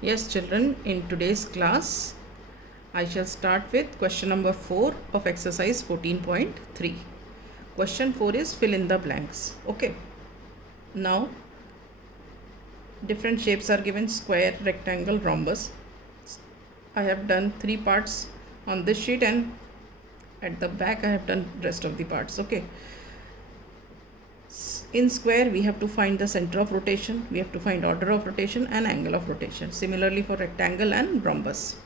Yes, children, in today's class, I shall start with question number 4 of exercise 14.3. Question 4 is fill in the blanks. Okay. Now, different shapes are given: square, rectangle, rhombus. I have done 3 parts on this sheet, and at the back I have done rest of the parts. Okay. In square, we have to find the center of rotation, we have to find order of rotation and angle of rotation. Similarly for rectangle and rhombus.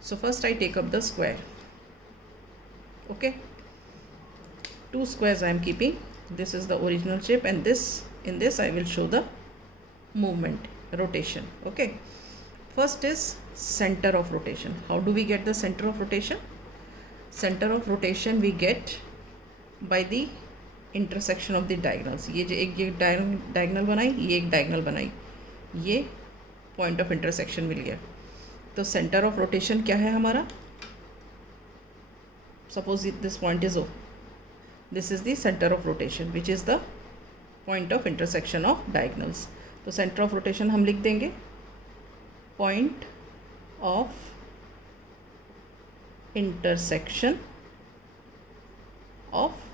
So first I take up the square. Okay, 2 squares I am keeping. This is the original shape, and in this I will show the movement, rotation. Okay, first is center of rotation. How do we get the center of rotation? Center of rotation we get by the intersection of the diagonals. ये जो एक ये diagonal बनाई, ये एक diagonal बनाई, ये point of intersection मिल गया. तो सेंटर ऑफ रोटेशन क्या है हमारा? Suppose this point is O, this is the centre of rotation which is the point of intersection of diagonals. तो सेंटर ऑफ रोटेशन हम लिख देंगे point of intersection of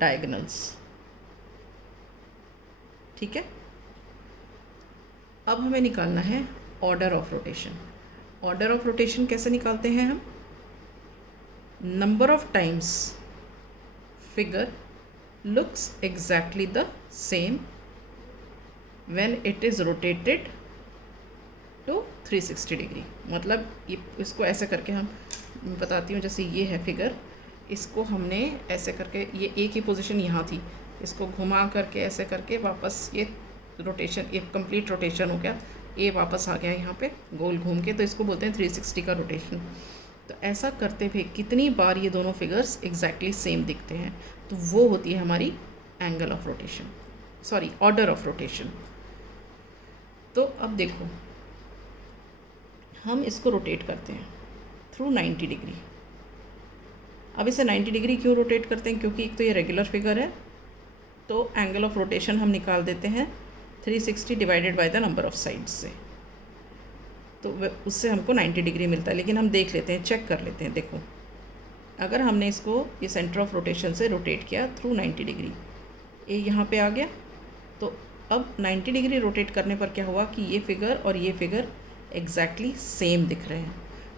diagonals. ठीक है. अब हमें निकालना है order of rotation. Order of rotation कैसे निकालते हैं हम? Number of times figure looks exactly the same when it is rotated to 360 degree. मतलब ये इसको ऐसे करके हम बताती हूँ. जैसे ये है फिगर, इसको हमने ऐसे करके, ये एक ही पोजीशन यहाँ थी, इसको घुमा करके ऐसे करके वापस ये रोटेशन, ये कंप्लीट रोटेशन हो गया, ये वापस आ गया यहाँ पे गोल घूम के. तो इसको बोलते हैं 360 का रोटेशन. तो ऐसा करते हुए कितनी बार ये दोनों फिगर्स एग्जैक्टली सेम दिखते हैं, तो वो होती है हमारी angle of rotation, sorry order of rotation. तो अब देखो, हम इसको रोटेट करते हैं थ्रू 90 डिग्री. अब इसे 90 डिग्री क्यों रोटेट करते हैं? क्योंकि एक तो ये रेगुलर फिगर है, तो एंगल ऑफ रोटेशन हम निकाल देते हैं 360 divided by the number of sides से. तो उससे हमको 90 डिग्री मिलता है. लेकिन हम देख लेते हैं, चेक कर लेते हैं. देखो, अगर हमने इसको ये सेंटर ऑफ रोटेशन से रोटेट किया थ्रू 90 डिग्री, ये यहाँ पे आ गया. तो अब 90 डिग्री रोटेट करने पर क्या हुआ कि ये फिगर और ये फिगर एग्जैक्टली सेम दिख रहे हैं.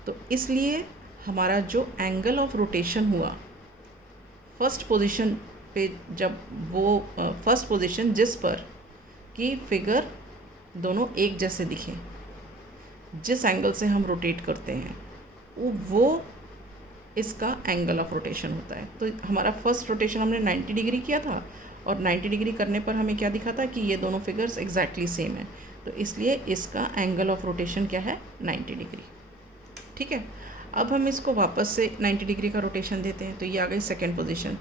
तो इसलिए हमारा जो एंगल ऑफ रोटेशन हुआ फर्स्ट पोजीशन पे, जब वो फर्स्ट पोजीशन जिस पर कि फिगर दोनों एक जैसे दिखें, जिस एंगल से हम रोटेट करते हैं, वो इसका एंगल ऑफ रोटेशन होता है. तो हमारा फर्स्ट रोटेशन हमने 90 डिग्री किया था, और 90 डिग्री करने पर हमें क्या दिखा था कि ये दोनों फिगर्स एग्जैक्टली सेम है. तो इसलिए इसका एंगल ऑफ रोटेशन क्या है? 90 डिग्री. ठीक है. अब हम इसको वापस से 90 डिग्री का रोटेशन देते हैं, तो ये आ गई सेकेंड पोजीशन.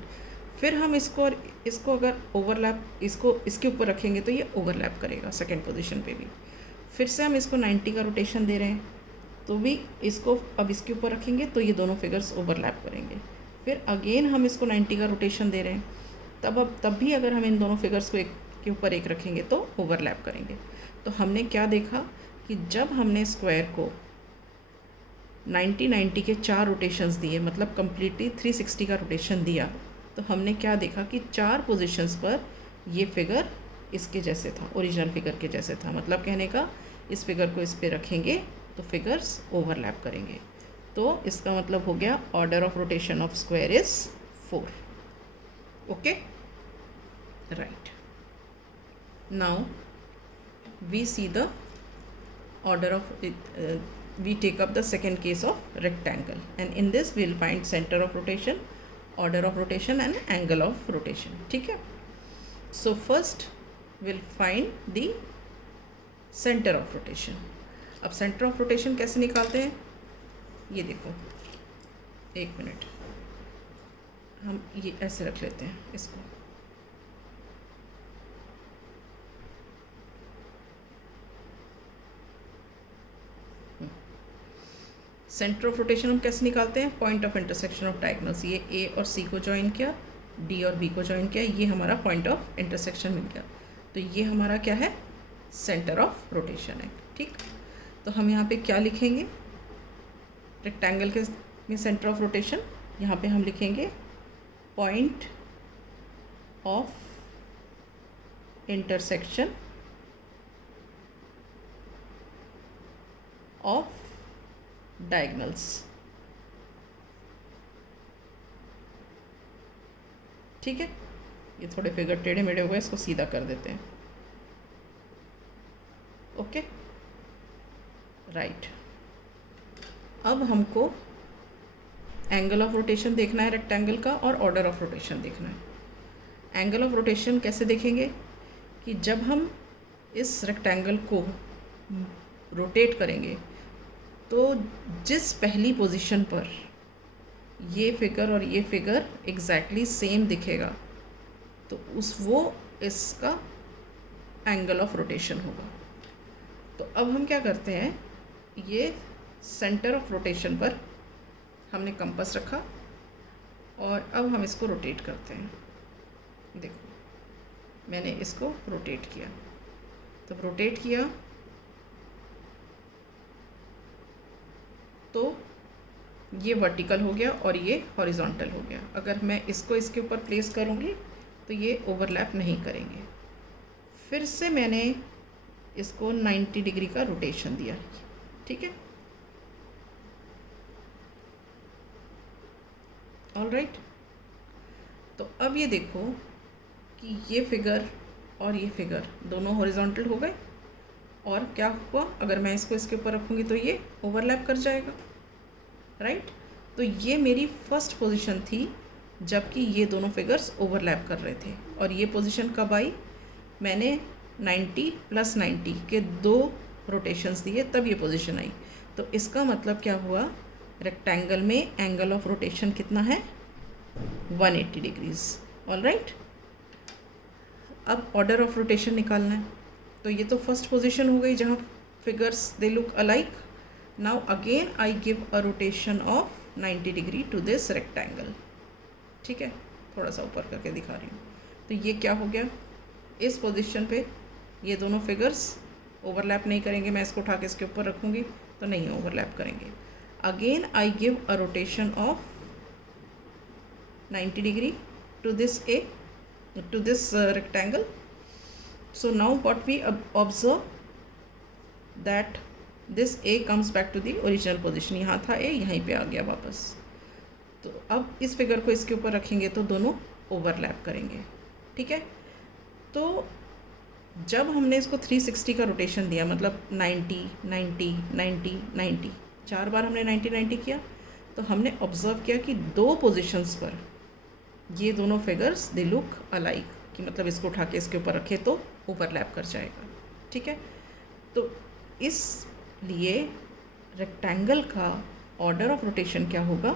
फिर हम इसको अगर ओवरलैप, इसको इसके ऊपर रखेंगे तो ये ओवरलैप करेगा सेकेंड पोजीशन पे भी. फिर से हम इसको 90 का रोटेशन दे रहे हैं, तो भी इसको अब इसके ऊपर रखेंगे तो ये दोनों फिगर्स ओवरलैप करेंगे. फिर अगेन हम इसको 90 का रोटेशन दे रहे हैं, तब भी अगर हम इन दोनों फिगर्स को एक के ऊपर एक रखेंगे तो ओवरलैप करेंगे. तो हमने क्या देखा कि जब हमने स्क्वायर को 90 के 4 रोटेशंस दिए, मतलब कम्प्लीटली 360 का रोटेशन दिया, तो हमने क्या देखा कि 4 पोजीशंस पर ये फिगर इसके जैसे था, ओरिजिनल फिगर के जैसे था. मतलब कहने का, इस फिगर को इस पे रखेंगे तो फिगर्स ओवरलैप करेंगे. तो इसका मतलब हो गया order of rotation of square is 4. Okay, right. Now we see the order of we take up the second case of rectangle, and in this we will find center of rotation, order of rotation and angle of rotation. ठीक है. So first we'll find the center of rotation. अब center of rotation कैसे निकालते हैं? ये देखो, एक minute, हम ये ऐसे रख लेते हैं इसको. सेंटर ऑफ रोटेशन हम कैसे निकालते हैं? Point of intersection of diagonals. ये ए और सी को ज्वाइन किया, डी और बी को ज्वाइन किया, ये हमारा पॉइंट ऑफ इंटरसेक्शन मिल गया. तो ये हमारा क्या है? सेंटर ऑफ रोटेशन है. ठीक. तो हम यहाँ पे क्या लिखेंगे, रेक्टेंगल के में सेंटर ऑफ रोटेशन, यहाँ पे हम लिखेंगे point of intersection of diagonals. ठीक है, ये थोड़े फिगर टेढ़े मेढ़े हो गए, इसको सीधा कर देते हैं। Okay, right. अब हमको एंगल ऑफ रोटेशन देखना है रेक्टेंगल का और ऑर्डर ऑफ रोटेशन देखना है। एंगल ऑफ रोटेशन कैसे देखेंगे कि जब हम इस रेक्टेंगल को रोटेट करेंगे तो जिस पहली पोजीशन पर ये फिगर और ये फिगर एग्जैक्टली सेम दिखेगा तो वो इसका एंगल ऑफ रोटेशन होगा। तो अब हम क्या करते हैं, ये सेंटर ऑफ रोटेशन पर हमने कंपास रखा और अब हम इसको रोटेट करते हैं। देखो मैंने इसको रोटेट किया, तो रोटेट किया तो ये वर्टिकल हो गया और ये हॉरिजॉन्टल हो गया। अगर मैं इसको इसके ऊपर प्लेस करूँगी तो ये ओवरलैप नहीं करेंगे। फिर से मैंने इसको 90 डिग्री का रोटेशन दिया, ठीक है, ऑल राइट। तो अब ये देखो कि ये फिगर और ये फिगर दोनों हॉरिजॉन्टल हो गए और क्या हुआ, अगर मैं इसको इसके ऊपर रखूँगी तो ये ओवरलैप कर जाएगा, राइट। तो ये मेरी फर्स्ट पोजीशन थी जबकि ये दोनों फिगर्स ओवरलैप कर रहे थे। और ये पोजीशन कब आई, मैंने 90 + 90 के 2 रोटेशंस दिए तब ये पोजीशन आई। तो इसका मतलब क्या हुआ, रेक्टेंगल में एंगल ऑफ रोटेशन कितना है, 180 डिग्रीज, ऑल राइट। अब ऑर्डर ऑफ रोटेशन निकालना है, तो ये तो फर्स्ट पोजीशन हो गई जहाँ figures they look alike. Now again I give a rotation of 90 degree to this rectangle, ठीक है, थोड़ा सा ऊपर करके दिखा रही हूँ। तो ये क्या हो गया, इस पोजीशन पे ये दोनों फिगर्स ओवरलैप नहीं करेंगे। मैं इसको उठा के इसके ऊपर रखूँगी तो नहीं ओवरलैप करेंगे। Again I give a rotation of 90 degree to this rectangle. So now what we observe that this A comes back to the original position. यहाँ था A, यहीं पे आ गया वापस। तो अब इस फिगर को इसके ऊपर रखेंगे तो दोनों ओवरलैप करेंगे, ठीक है। तो जब हमने इसको 360 का रोटेशन दिया, मतलब 90 90 90 90, 4 बार हमने 90 90 किया, तो हमने ऑब्ज़र्व किया कि 2 पोजीशंस पर ये दोनों फिगर्स दे लुक अलाइक, कि मतलब इसको उठा के इसके ऊपर रखे तो ओवरलैप कर जाएगा, ठीक है। तो इसलिए रेक्टेंगल का ऑर्डर ऑफ रोटेशन क्या होगा,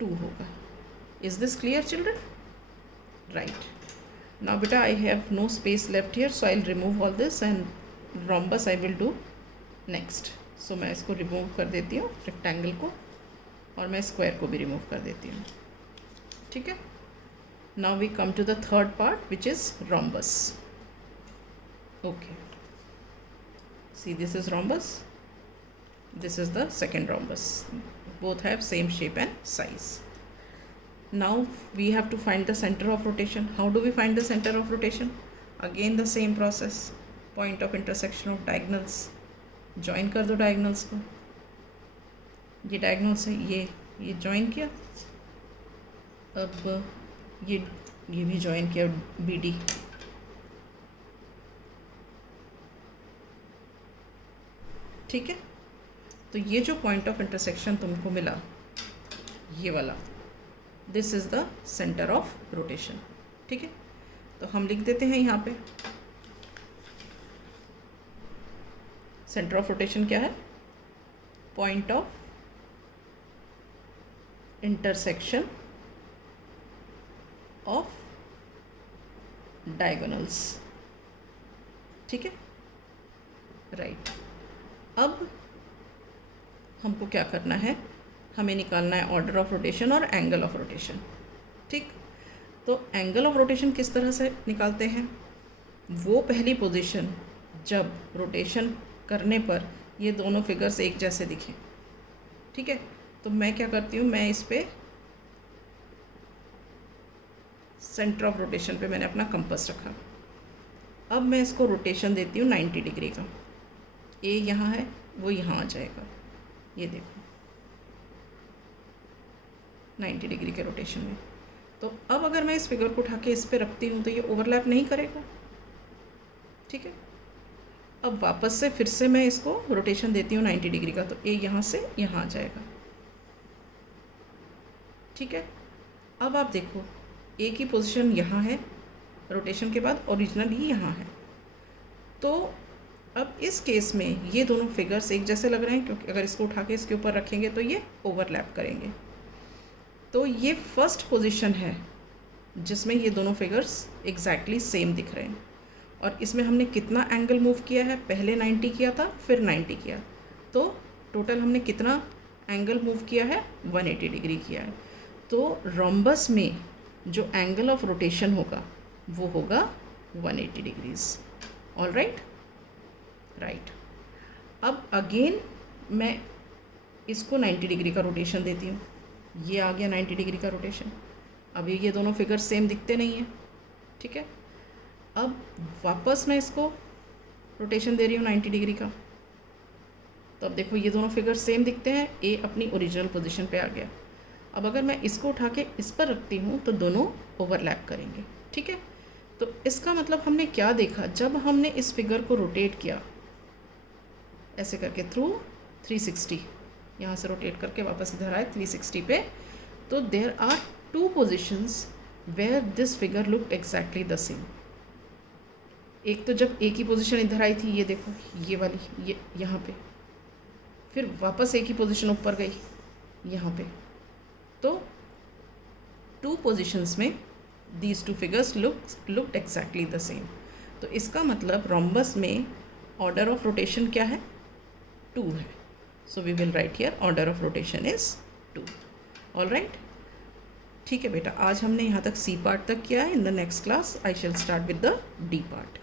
2 होगा। Is this clear children, right. Now बेटा I have no space left here, so I will remove all this and rhombus I will do next. So मैं इसको रिमूव कर देती हूँ रेक्टेंगल को, और मैं स्क्वायर को भी रिमूव कर देती हूँ, ठीक है। Now we come to the third part, which is rhombus. Okay, see this is rhombus, this is the second rhombus, both have same shape and size. Now we have to find the center of rotation. How do we find the center of rotation? Again the same process, point of intersection of diagonals, join कर दो diagonals को, ये diagonals है, ये join किया, अब ये भी ज्वाइन किया BD, ठीक है। तो ये जो पॉइंट ऑफ इंटरसेक्शन तुमको मिला, ये वाला, this is the centre of rotation, ठीक है। तो हम लिख देते हैं यहाँ पे सेंटर ऑफ रोटेशन क्या है, point of intersection of diagonals, ठीक है, राइट। अब हमको क्या करना है, हमें निकालना है ऑर्डर ऑफ रोटेशन और एंगल ऑफ रोटेशन, ठीक। तो एंगल ऑफ रोटेशन किस तरह से निकालते हैं, वो पहली पोजीशन जब रोटेशन करने पर ये दोनों फिगर्स एक जैसे दिखें। ठीक है, तो मैं क्या करती हूँ, मैं इस पे सेंटर ऑफ रोटेशन पे मैंने अपना कंपास रखा। अब मैं इसको रोटेशन देती हूँ 90 डिग्री का। ए यहाँ है, वो यहाँ आ जाएगा, ये देखो 90 डिग्री के रोटेशन में। तो अब अगर मैं इस फिगर को उठा के इस पे रखती हूँ तो ये ओवरलैप नहीं करेगा। ठीक है, अब वापस से फिर से मैं इसको रोटेशन देती हूँ 90 डिग्री का, तो ए यहाँ से यहाँ आ जाएगा। ठीक है, अब आप देखो ए की पोजीशन यहाँ है रोटेशन के बाद, ओरिजिनल ही यहाँ है। तो अब इस केस में ये दोनों फिगर्स एक जैसे लग रहे हैं, क्योंकि अगर इसको उठा के इसके ऊपर रखेंगे तो ये ओवरलैप करेंगे। तो ये फर्स्ट पोजीशन है जिसमें ये दोनों फिगर्स एग्जैक्टली सेम दिख रहे हैं। और इसमें हमने कितना एंगल मूव किया है, पहले 90 किया था फिर 90 किया, तो टोटल हमने कितना एंगल मूव किया है, 180 डिग्री किया है। तो रोम्बस में जो एंगल ऑफ रोटेशन होगा वो होगा 180 डिग्रीज। All right. अब अगेन मैं इसको 90 डिग्री का रोटेशन देती हूँ, ये आ गया 90 डिग्री का रोटेशन। अभी ये दोनों फिगर सेम दिखते नहीं हैं। ठीक है, अब वापस मैं इसको रोटेशन दे रही हूँ 90 डिग्री का, तो अब देखो ये दोनों फिगर सेम दिखते हैं, ए अपनी ओरिजिनल पोजीशन पे आ गया। अब अगर मैं इसको उठा के इस पर रखती हूँ तो दोनों ओवरलैप करेंगे। ठीक है, तो इसका मतलब हमने क्या देखा, जब हमने इस फिगर को रोटेट किया ऐसे करके थ्रू 360, यहाँ से रोटेट करके वापस इधर आए 360 पे, तो there are two positions where this figure look exactly the same. एक तो जब ए की पोजीशन इधर आई थी, ये देखो ये वाली, ये यहाँ पे, फिर वापस ए की पोजीशन ऊपर गई यहाँ पे, तो टू पोजीशंस में these two figures looked exactly the same. तो इसका मतलब रोम्बस में ऑर्डर ऑफ रोटेशन क्या है, 2 है। So we will write here order of rotation is 2। All right, ठीक है बेटा, आज हमने यहाँ तक सी पार्ट तक किया है। In the next class I shell start with the D part.